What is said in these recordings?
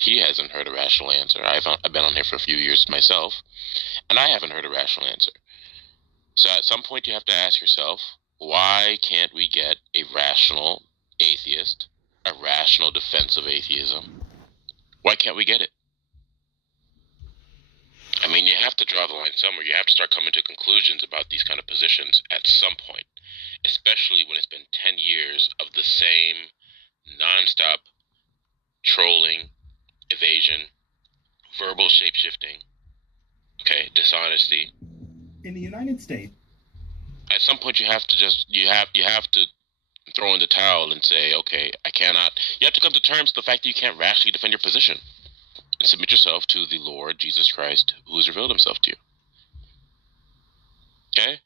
He hasn't heard a rational answer. I've been on here for a few years myself, and I haven't heard a rational answer. So at some point you have to ask yourself, why can't we get a rational atheist, a rational defense of atheism? Why can't we get it? I mean, you have to draw the line somewhere. You have to start coming to conclusions about these kind of positions at some point, especially when it's been 10 years of the same nonstop trolling, evasion, verbal shapeshifting, okay, dishonesty. In the United States, At some point, you have to throw in the towel and say, okay, I cannot. You have to come to terms with the fact that you can't rashly defend your position and submit yourself to the Lord Jesus Christ, who has revealed Himself to you. Okay,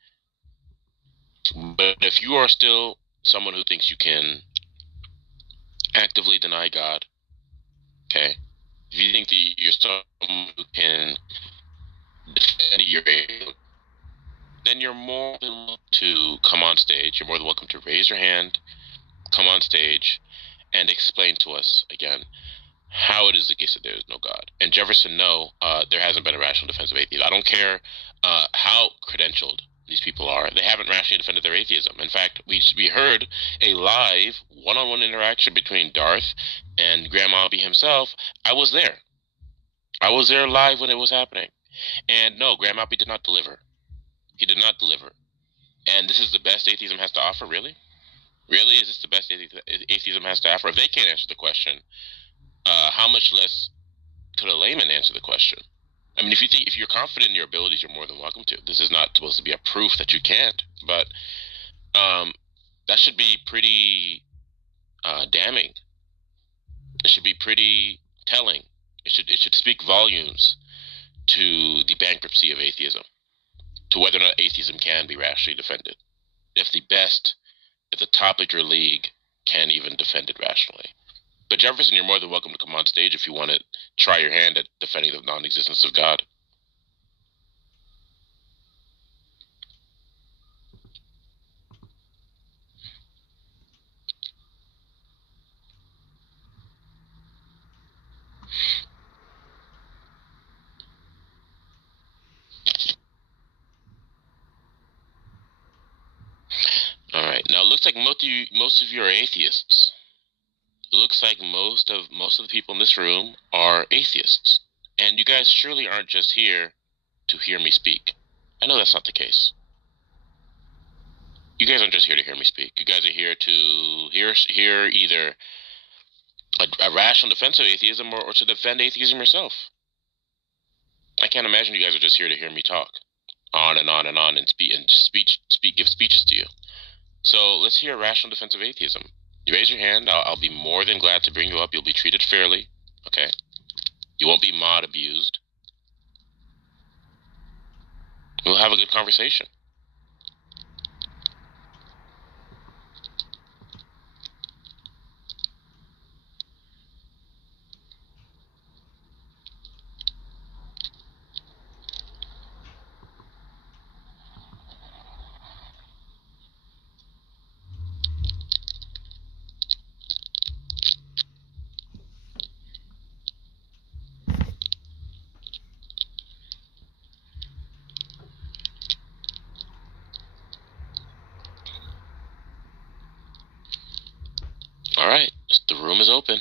but if you are still someone who thinks you can actively deny God, okay, if you think that you're someone who can defend your faith, then you're more than welcome to come on stage. You're more than welcome to raise your hand, come on stage, and explain to us again how it is the case that there is no God. And Jefferson, no, there hasn't been a rational defense of atheism. I don't care how credentialed these people are. They haven't rationally defended their atheism. In fact, we heard a live one-on-one interaction between Darth and Grandma B himself. I was there. I was there live when it was happening. And no, Grandma B did not deliver. He did not deliver. And this is the best atheism has to offer, really? Really? Is this the best atheism has to offer? If they can't answer the question, how much less could a layman answer the question? I mean, if you're confident in your abilities, you're more than welcome to. This is not supposed to be a proof that you can't, but um, that should be pretty damning. It should be pretty telling. It should speak volumes to the bankruptcy of atheism, to whether or not atheism can be rationally defended. If the best at the top of your league can't even defend it rationally. But Jefferson, you're more than welcome to come on stage if you want to try your hand at defending the non-existence of God. All right. Now it looks like most of you are atheists. It looks like most of the people in this room are atheists. And you guys surely aren't just here to hear me speak. I know that's not the case. You guys aren't just here to hear me speak. You guys are here to hear either a rational defense of atheism or to defend atheism yourself. I can't imagine you guys are just here to hear me talk on and on and on and give speeches to you. So let's hear a rational defense of atheism. You raise your hand. I'll be more than glad to bring you up. You'll be treated fairly. Okay. You won't be mod abused. We'll have a good conversation. All right. The room is open.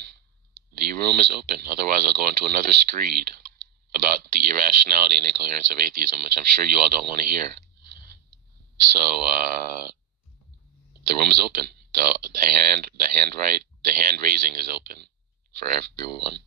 The room is open. Otherwise, I'll go into another screed about the irrationality and incoherence of atheism, which I'm sure you all don't want to hear. So the room is open. The hand raising is open for everyone.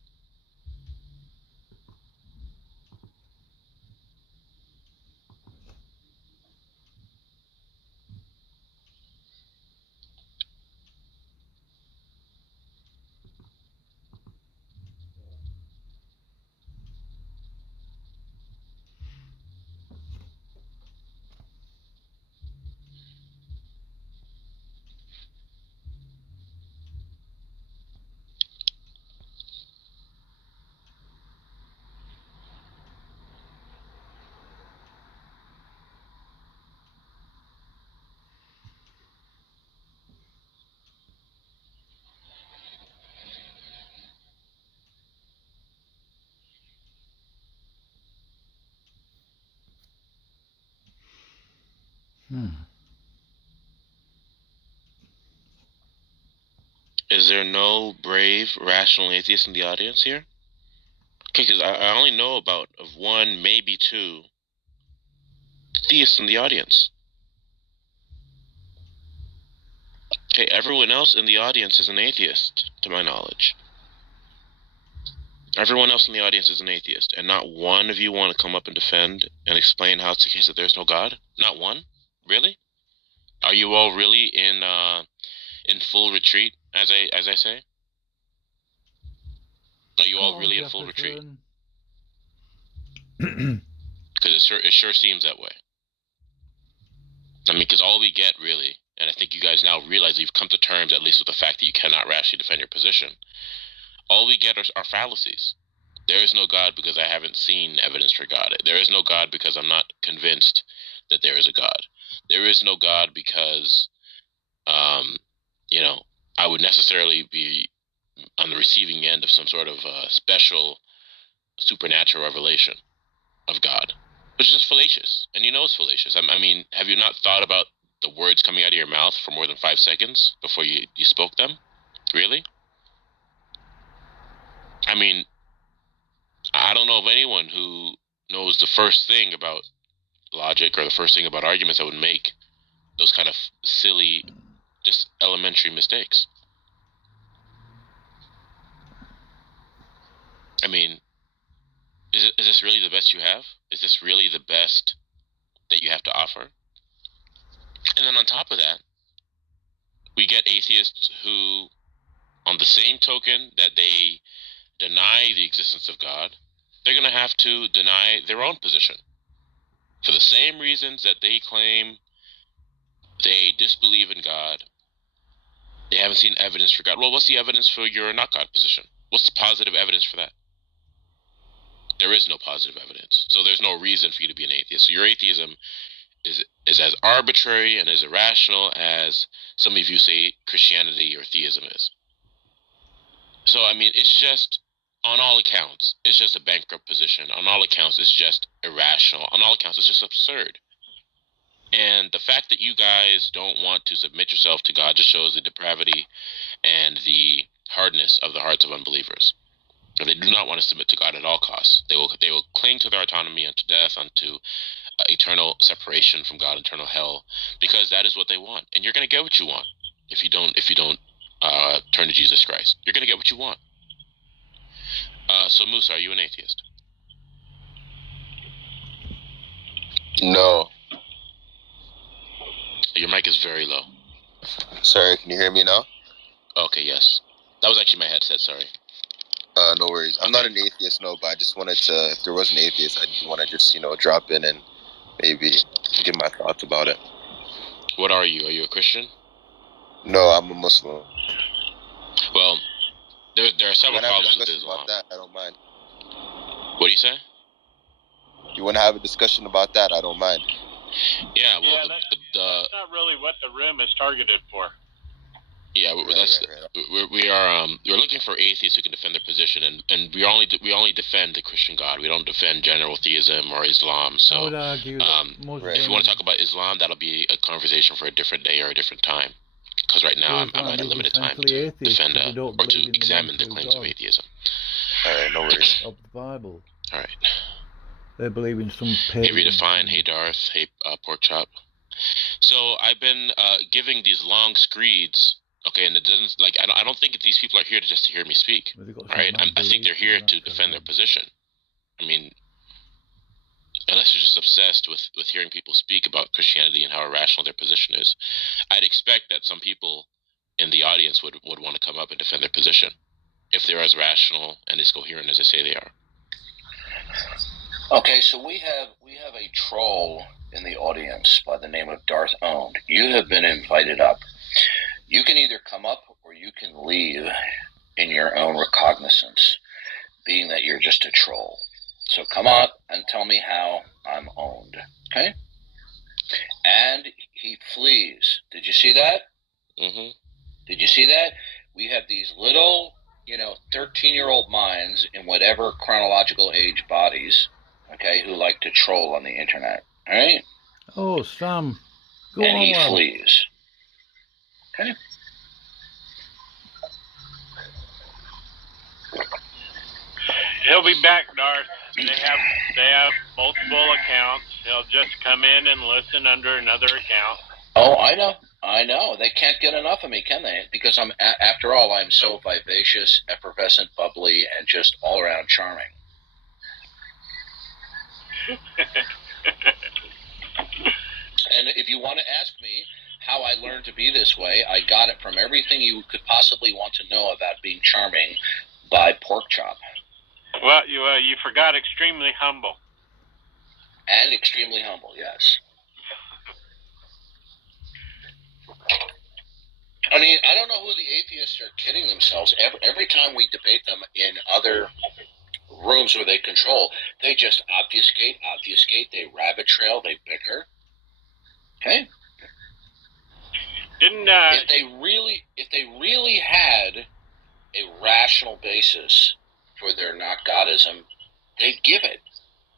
Is there no brave, rational atheist in the audience here? Okay, because I only know about of one, maybe two theists in the audience. Okay, everyone else in the audience is an atheist, to my knowledge. Everyone else in the audience is an atheist, and not one of you want to come up and defend and explain how it's the case that there's no God? Not one? Really? Are you all really in full retreat, as I say? Are you all really in full retreat? Because it sure seems that way. I mean, because all we get really, and I think you guys now realize you've come to terms at least with the fact that you cannot rationally defend your position. All we get are fallacies. There is no God because I haven't seen evidence for God. There is no God because I'm not convinced that there is a God. There is no God because, I would necessarily be on the receiving end of some sort of special supernatural revelation of God, which is just fallacious. And you know it's fallacious. I mean, have you not thought about the words coming out of your mouth for more than 5 seconds before you spoke them? Really? I mean, I don't know of anyone who knows the first thing about logic or the first thing about arguments that would make those kind of silly, just elementary mistakes. I mean, is this really the best you have? Is this really the best that you have to offer? And then on top of that, we get atheists who, on the same token that they deny the existence of God, they're going to have to deny their own position. For the same reasons that they claim they disbelieve in God, they haven't seen evidence for God. Well, what's the evidence for your not God position? What's the positive evidence for that? There is no positive evidence. So there's no reason for you to be an atheist. So your atheism is as arbitrary and as irrational as some of you say Christianity or theism is. So, I mean, it's just, on all accounts, it's just a bankrupt position. On all accounts, it's just irrational. On all accounts, it's just absurd. And the fact that you guys don't want to submit yourself to God just shows the depravity and the hardness of the hearts of unbelievers. They do not want to submit to God at all costs. They will cling to their autonomy unto death, unto eternal separation from God, eternal hell, because that is what they want. And you're going to get what you want if you don't turn to Jesus Christ. You're going to get what you want. So Musa, are you an atheist? No. Your mic is very low. Sorry, can you hear me now? Okay, yes. That was actually my headset, sorry. No worries. I'm not an atheist, no, but I just wanted to, if there was an atheist, I'd want to just, drop in and maybe give my thoughts about it. What are you? Are you a Christian? No, I'm a Muslim. Well, there are several problems with Islam. About that, I don't mind. What do you say? You want to have a discussion about that? I don't mind. Yeah, well, that's not really what the room is targeted for. Yeah, we're looking for atheists who can defend their position, and we only defend the Christian God. We don't defend general theism or Islam. So, I would argue if you want to talk about Islam, that'll be a conversation for a different day or a different time. Because right now I'm at a limited time to defend or to examine the claims of atheism. All right, no worries. Of the Bible. All right. They believe in some Hey Redefine, hey Darth, hey Pork Chop. So I've been giving these long screeds. Okay, and it doesn't I don't think these people are here to hear me speak. All right, I think they're here to defend their position. I mean, unless you're just obsessed with hearing people speak about Christianity and how irrational their position is, I'd expect that some people in the audience would want to come up and defend their position if they're as rational and as coherent as they say they are. Okay, so we have a troll in the audience by the name of Darth Owned. You have been invited up. You can either come up or you can leave in your own recognizance, being that you're just a troll. So come up and tell me how I'm owned, okay? And he flees. Did you see that? Mm-hmm. Did you see that? We have these little, 13-year-old minds in whatever chronological age bodies, okay, who like to troll on the internet, all right? Oh, Sam, Go and on, he Wally. flees. Okay. He'll be back, Darth. They have multiple accounts. He'll just come in and listen under another account. Oh, I know. They can't get enough of me, can they? Because after all, I'm so vivacious, effervescent, bubbly, and just all around charming. And if you want to ask me how I learned to be this way, I got it from everything you could possibly want to know about being charming by Porkchop. Well, you forgot extremely humble. And extremely humble, yes. I mean, I don't know who the atheists are kidding themselves. Every time we debate them in other rooms where they control, they just obfuscate, they rabbit trail, they bicker. Okay? If they really had a rational basis for their not godism, they'd give it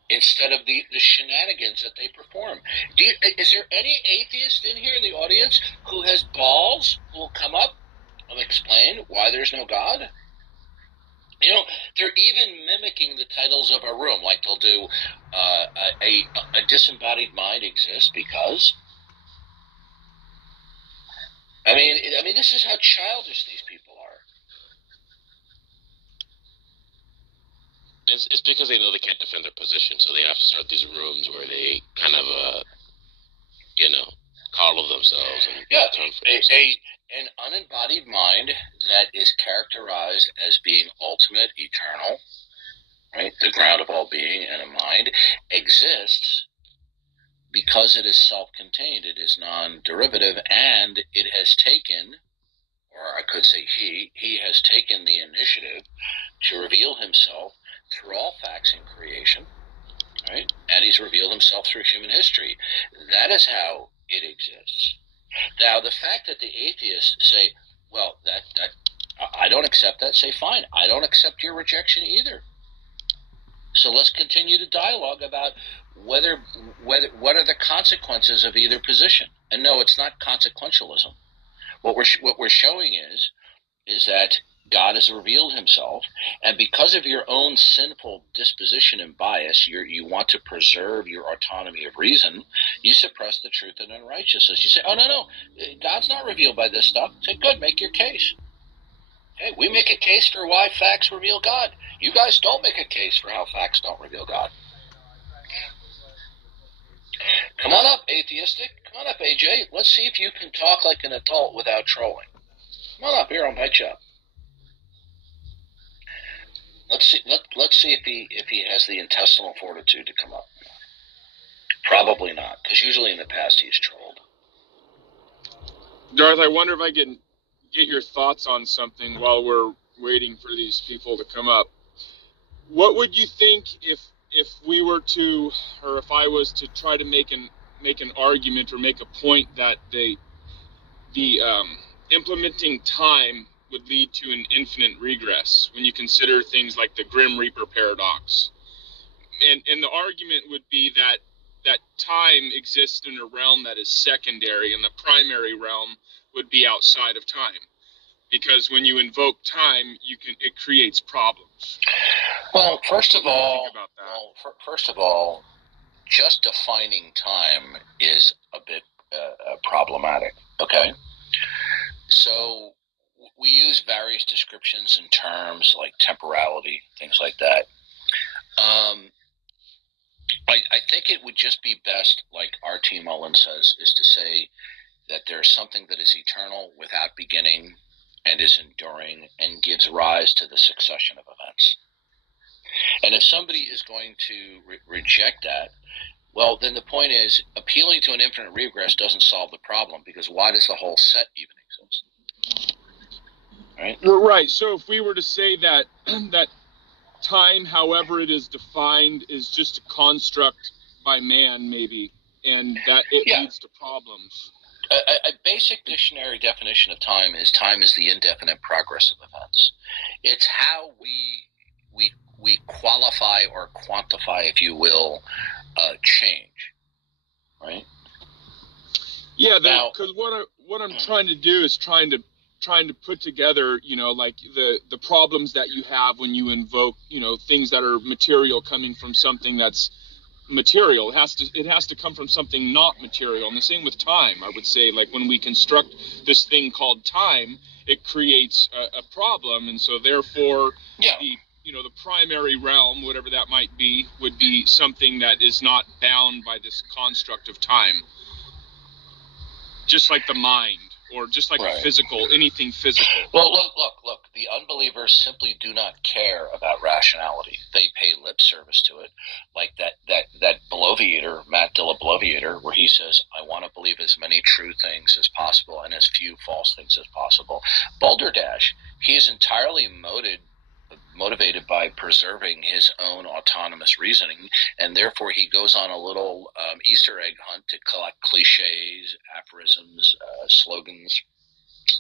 instead of the shenanigans that they perform. Is there any atheist in here in the audience who has balls who will come up and explain why there's no God? You know, they're even mimicking the titles of a room, like they'll do a disembodied mind exists because. I mean, this is how childish these people are. It's because they know they can't defend their position, so they have to start these rooms where they kind of, coddle themselves and turn for themselves. An unembodied mind that is characterized as being ultimate, eternal, right? The ground of all being and a mind exists because it is self-contained, it is non-derivative, and it has taken, or I could say he has taken the initiative to reveal himself through all facts in creation, right? And he's revealed himself through human history. That is how it exists. Now, the fact that the atheists say, well, that I don't accept that, say, fine, I don't accept your rejection either. So let's continue to dialogue about what are the consequences of either position. And no, it's not consequentialism. What we're showing is that God has revealed himself, and because of your own sinful disposition and bias, you want to preserve your autonomy of reason, you suppress the truth and unrighteousness. You say, oh, no, God's not revealed by this stuff. Say, good, make your case. Okay, we make a case for why facts reveal God. You guys don't make a case for how facts don't reveal God. Come on up, atheistic. Come on up, AJ. Let's see if you can talk like an adult without trolling. Come on up here, I'll invite you up. Let's see if he has the intestinal fortitude to come up. Probably not, because usually in the past he's trolled. Darth, I wonder if I can get your thoughts on something while we're waiting for these people to come up. What would you think if we were to, or if I was to try to make an argument or make a point that the implementing time would lead to an infinite regress when you consider things like the Grim Reaper paradox. And the argument would be that time exists in a realm that is secondary, and the primary realm would be outside of time. Because when you invoke time, it creates problems. Well, first of all, about that? Just defining time is a bit problematic. Okay, so we use various descriptions and terms like temporality, things like that. I think it would just be best, like R.T. Mullen says, is to say that there's something that is eternal without beginning and is enduring and gives rise to the succession of events. And if somebody is going to reject that, well, then the point is appealing to an infinite regress doesn't solve the problem, because why does the whole set even exist? Right? Right. So if we were to say that that time, however it is defined, is just a construct by man, maybe, and that it leads to problems. A basic dictionary definition of time is the indefinite progress of events. It's how we qualify or quantify, if you will, change, right? Yeah, Now- because what I'm trying to do is trying to put together, like the problems that you have when you invoke, things that are material coming from something that's material. It has to come from something not material. And the same with time. I would say, like, when we construct this thing called time, it creates a problem, and so therefore, Yeah. the primary realm, whatever that might be, would be something that is not bound by this construct of time. Just like the mind, or just like Right. anything physical. Well, look. The unbelievers simply do not care about rationality. They pay lip service to it, like that bloviator, Matt Dilla bloviator, where he says, "I want to believe as many true things as possible and as few false things as possible." Balderdash, he is entirely motivated by preserving his own autonomous reasoning, and therefore he goes on a little Easter egg hunt to collect cliches, aphorisms, slogans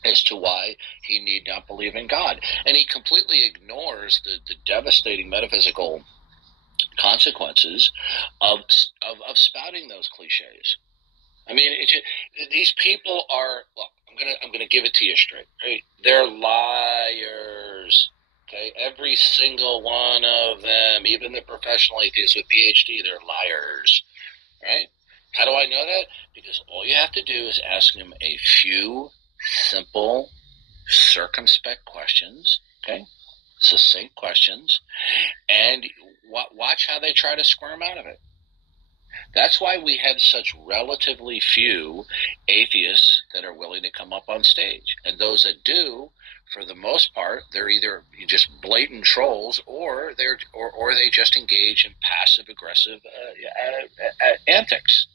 as to why he need not believe in God. And he completely ignores the devastating metaphysical consequences of spouting those cliches. I mean, these people are, look, I'm gonna give it to you straight, right? They're liars. Okay, every single one of them, even the professional atheists with PhD, they're liars, right? How do I know that? Because all you have to do is ask them a few simple, circumspect questions, okay? Succinct questions, and watch how they try to squirm out of it. That's why we have such relatively few atheists that are willing to come up on stage. And those that do, for the most part, they're either just blatant trolls or they just engage in passive aggressive antics.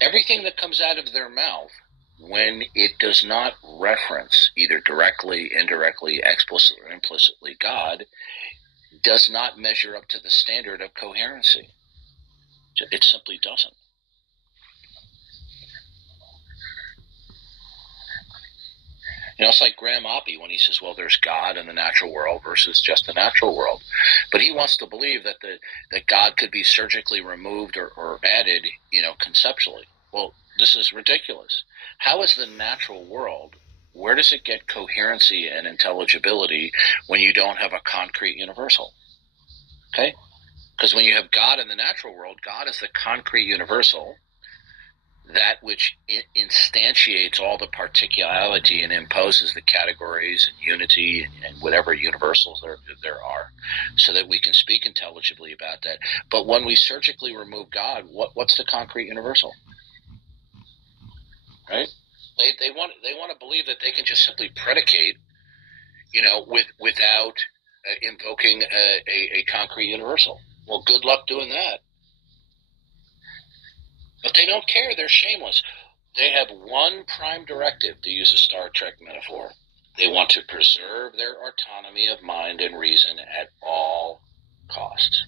Everything that comes out of their mouth, when it does not reference either directly, indirectly, explicitly, or implicitly God, does not measure up to the standard of coherency. It simply doesn't. It's like Graham Oppy when he says, well, there's God in the natural world versus just the natural world. But he wants to believe that that God could be surgically removed or added, conceptually. Well, this is ridiculous. How is the natural world, where does it get coherency and intelligibility when you don't have a concrete universal? Okay? Because when you have God in the natural world, God is the concrete universal, that which instantiates all the particularity and imposes the categories and unity and whatever universals there are, so that we can speak intelligibly about that. But when we surgically remove God, what's the concrete universal? Right? They want to believe that they can just simply predicate, without invoking a concrete universal. Well, good luck doing that. But they don't care. They're shameless. They have one prime directive, to use a Star Trek metaphor. They want to preserve their autonomy of mind and reason at all costs.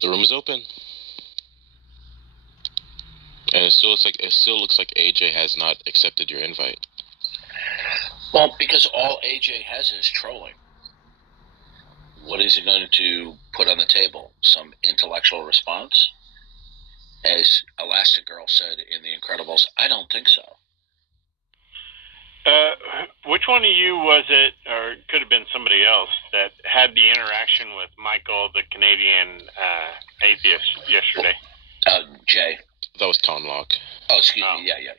The room is open, and it still looks like AJ has not accepted your invite. Well, because all AJ has is trolling. What is he going to put on the table? Some intellectual response? As Elastigirl said in The Incredibles, I don't think so. Which one of you was it, or it could have been somebody else, that had the interaction with Michael, the Canadian atheist, yesterday? Jay. That was Tom Locke. Oh, excuse me. Yeah.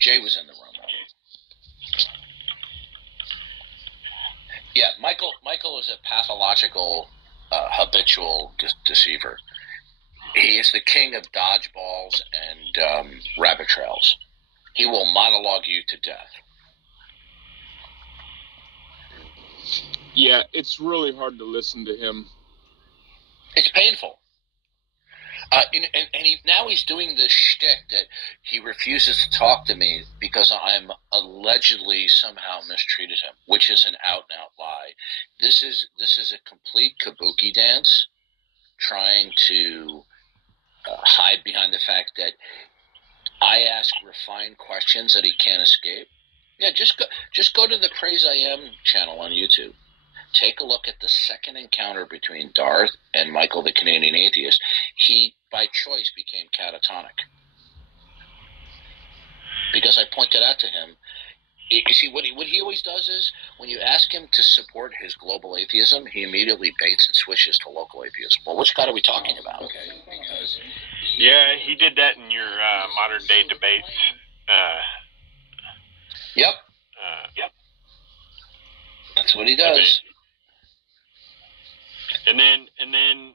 Jay was in the room. Yeah, Michael is a pathological, habitual deceiver. He is the king of dodgeballs and rabbit trails. He will monologue you to death. Yeah, it's really hard to listen to him. It's painful. Now he's doing this shtick that he refuses to talk to me because I'm allegedly somehow mistreated him, which is an out-and-out lie. This is a complete kabuki dance, trying to hide behind the fact that I ask refined questions that he can't escape. Yeah, just go to the Praise I Am channel on YouTube. Take a look at the second encounter between Darth and Michael the Canadian Atheist. He, by choice, became catatonic. Because I pointed out to him, you see, what he always does is, when you ask him to support his global atheism, he immediately baits and switches to local atheism. Well, which God are we talking about? Okay, because... Yeah, he did that in your modern day debates. Yep. That's what he does. And then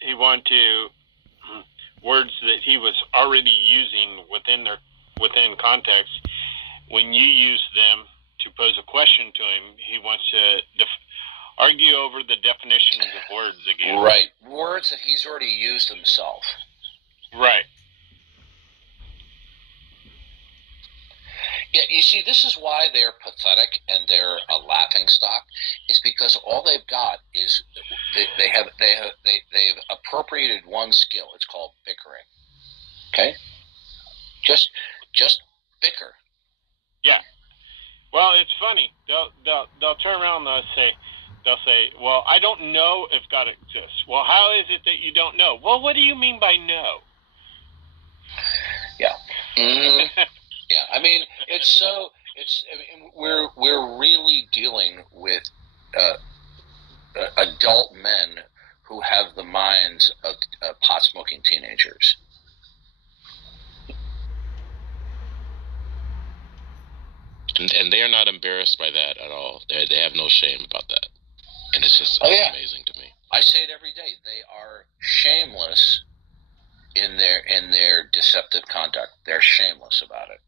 he wanted to words that he was already using within context. When you use them to pose a question to him, he wants to argue over the definitions of words again. Right, words that he's already used himself. Right. Yeah, you see, this is why they're pathetic and they're a laughing stock, is because all they've got is they've appropriated one skill. It's called bickering. Okay, just bicker. Yeah. Well, it's funny. They'll turn around and they'll say, well, I don't know if God exists. Well, how is it that you don't know? Well, what do you mean by no? Yeah. Mm-hmm. Yeah, I mean, we're really dealing with adult men who have the minds of pot-smoking teenagers. And they are not embarrassed by that at all. They have no shame about that. And it's just amazing to me. I say it every day. They are shameless in their deceptive conduct. They're shameless about it.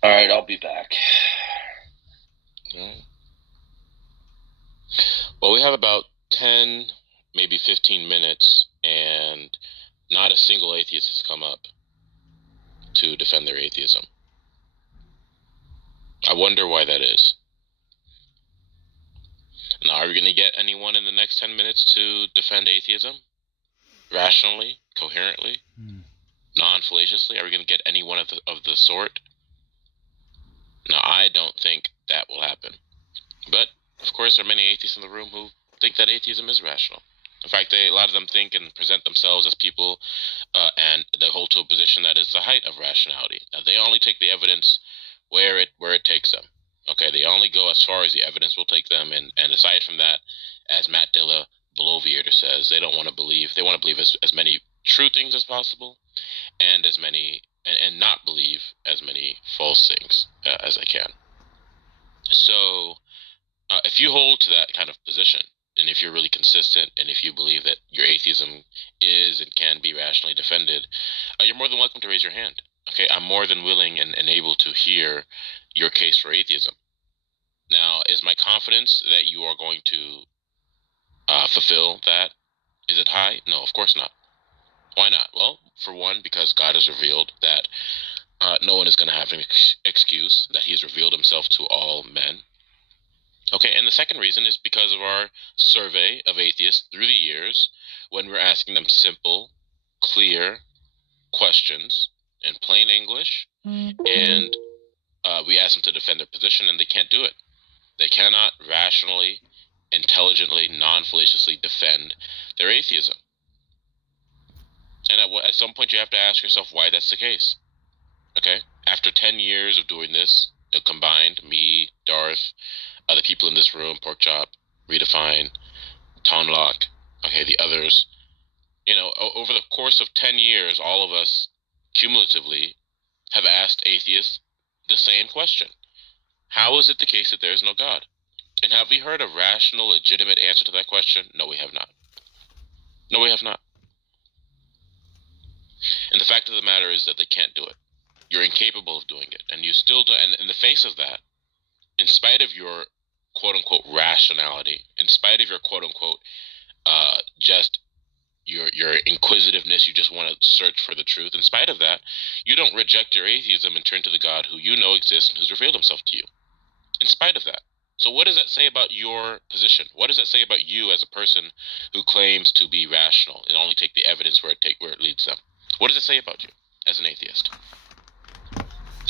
All right, I'll be back. Well, we have about 10, maybe 15 minutes, and not a single atheist has come up to defend their atheism. I wonder why that is. Now, are we going to get anyone in the next 10 minutes to defend atheism? Rationally, coherently, non-fallaciously? Are we going to get anyone of the sort? No, I don't think that will happen. But, of course, there are many atheists in the room who think that atheism is rational. In fact, a lot of them think and present themselves as people, and they hold to a position that is the height of rationality. They only take the evidence where it takes them. Okay, they only go as far as the evidence will take them, and aside from that, as Matt Dilla Beloviator says, they don't want to believe. They want to believe as many true things as possible, and not believe as many false things as they can. So, if you hold to that kind of position, and if you're really consistent, and if you believe that your atheism is and can be rationally defended, you're more than welcome to raise your hand. Okay, I'm more than willing and able to hear your case for atheism. Now, is my confidence that you are going to fulfill that, is it high? No, of course not. Why not? Well, for one, because God has revealed that no one is going to have an excuse, that he has revealed himself to all men. Okay, and the second reason is because of our survey of atheists through the years, when we're asking them simple, clear questions in plain English, and we ask them to defend their position, and they can't do it. They cannot rationally, intelligently, non-fallaciously defend their atheism. And at some point you have to ask yourself why that's the case. Okay? After 10 years of doing this, combined, me, Darth, the people in this room, Porkchop, Redefine, Tonlock, Okay, the others, over the course of 10 years, all of us cumulatively have asked atheists the same question. How is it the case that there is no God? And have we heard a rational, legitimate answer to that question? No, we have not. No, we have not. And the fact of the matter is that they can't do it. You're incapable of doing it. And you still do. And in the face of that, in spite of your quote-unquote rationality, in spite of your quote-unquote just your inquisitiveness, you just want to search for the truth. In spite of that, you don't reject your atheism and turn to the God who you know exists and who's revealed himself to you. In spite of that. So what does that say about your position? What does that say about you as a person who claims to be rational and only take the evidence where it leads them? What does it say about you as an atheist?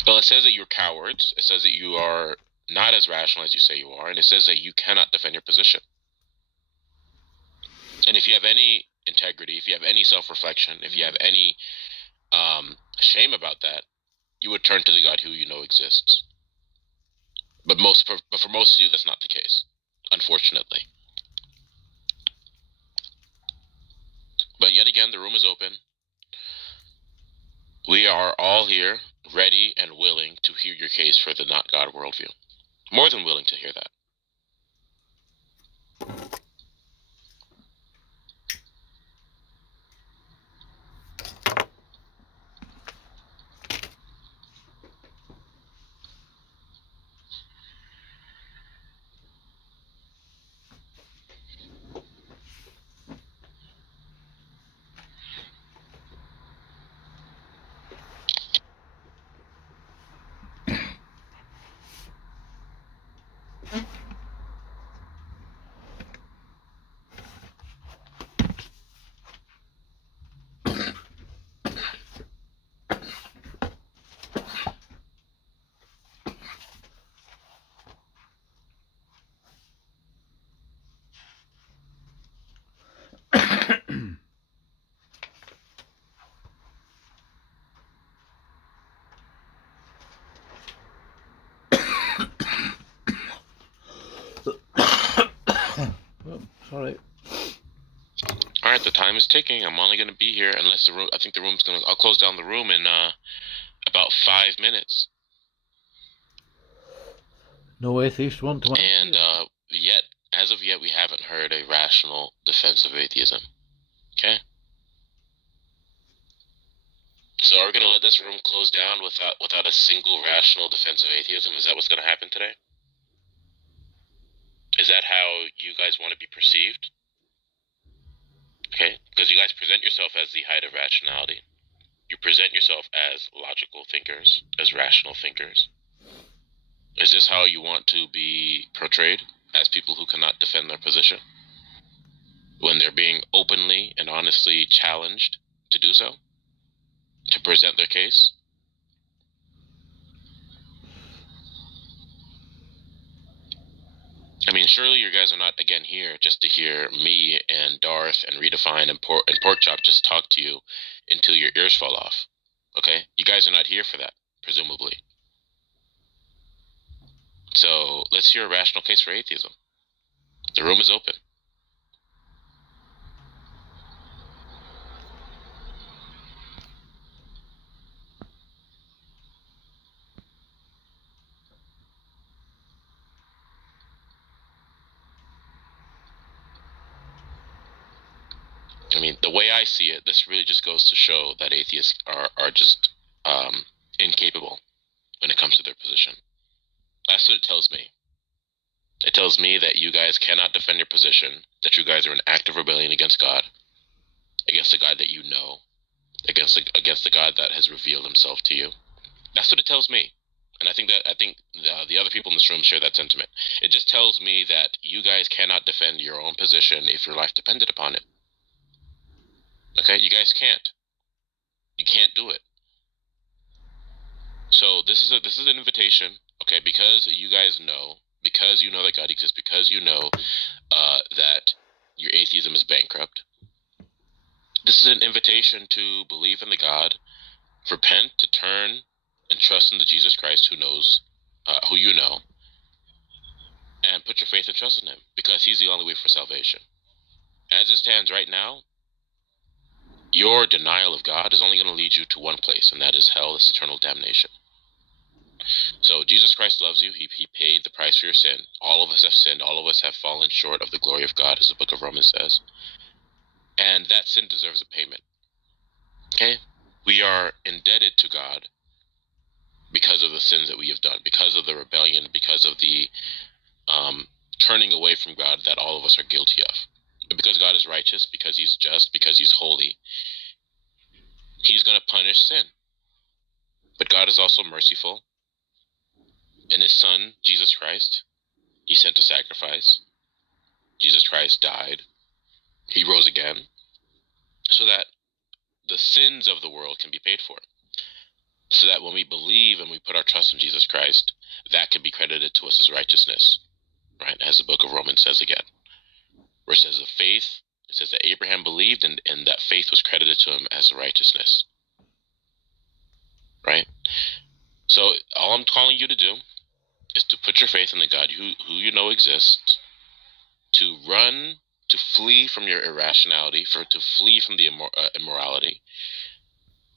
Well, it says that you're cowards. It says that you are not as rational as you say you are, and it says that you cannot defend your position. And if you have any integrity, if you have any self-reflection, if you have any shame about that, you would turn to the God who you know exists. But for most of you, that's not the case, unfortunately. But yet again, the room is open. We are all here, ready and willing to hear your case for the not God worldview. More than willing to hear that. Oh, sorry. All right, the time is ticking. I'm only going to be here unless the room. I think the room's going to. I'll close down the room in about 5 minutes. No atheist want to answer. And as of yet, we haven't heard a rational defense of atheism. Okay. So are we going to let this room close down without a single rational defense of atheism? Is that what's going to happen today? Is that how you guys want to be perceived? Okay, because you guys present yourself as the height of rationality. You present yourself as logical thinkers, as rational thinkers. Is this how you want to be portrayed, as people who cannot defend their position when they're being openly and honestly challenged to do so, to present their case? I mean, surely you guys are not, again, here just to hear me and Darth and Redefine and Porkchop just talk to you until your ears fall off, okay? You guys are not here for that, presumably. So let's hear a rational case for atheism. The room is open. I mean, the way I see it, this really just goes to show that atheists are just incapable when it comes to their position. That's what it tells me. It tells me that you guys cannot defend your position, that you guys are in active rebellion against God, against the God that you know, against the God that has revealed himself to you. That's what it tells me. And I think the other people in this room share that sentiment. It just tells me that you guys cannot defend your own position if your life depended upon it. Okay, you guys can't. You can't do it. So this is an invitation, okay, because you guys know, because you know that God exists, because you know that your atheism is bankrupt. This is an invitation to believe in the God, repent, to turn and trust in the Jesus Christ who knows, who you know, and put your faith and trust in him, because he's the only way for salvation. As it stands right now, your denial of God is only going to lead you to one place, and that is hell, is eternal damnation. So Jesus Christ loves you. He paid the price for your sin. All of us have sinned. All of us have fallen short of the glory of God, as the book of Romans says. And that sin deserves a payment. Okay? We are indebted to God because of the sins that we have done, because of the rebellion, because of the turning away from God that all of us are guilty of. But because God is righteous, because he's just, because he's holy, he's going to punish sin. But God is also merciful. In his Son, Jesus Christ, he sent a sacrifice. Jesus Christ died. He rose again so that the sins of the world can be paid for. So that when we believe and we put our trust in Jesus Christ, that can be credited to us as righteousness. Right? As the book of Romans says again. Where it says of faith, it says that Abraham believed and that faith was credited to him as righteousness. Right? So all I'm calling you to do is to put your faith in the God who you know exists, to run, to flee from your irrationality, to flee from the immorality,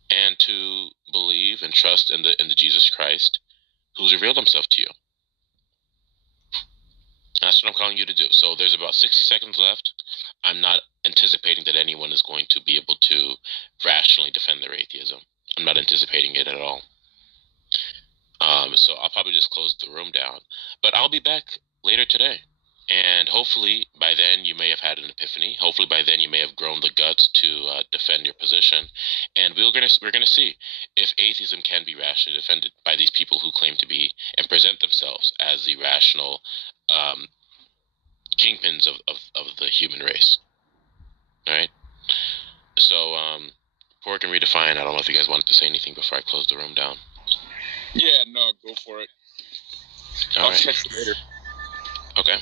and to believe and trust in the Jesus Christ who's revealed himself to you. That's what I'm calling you to do. So there's about 60 seconds left. I'm not anticipating that anyone is going to be able to rationally defend their atheism. I'm not anticipating it at all. So I'll probably just close the room down. But I'll be back later today. And hopefully by then you may have had an epiphany. Hopefully by then you may have grown the guts to defend your position. And we're gonna see if atheism can be rationally defended by these people who claim to be and present themselves as the rational kingpins of the human race. All right. So Pork and Redefine, I don't know if you guys wanted to say anything before I close the room down. Yeah, no, go for it. I'll check you later. Okay.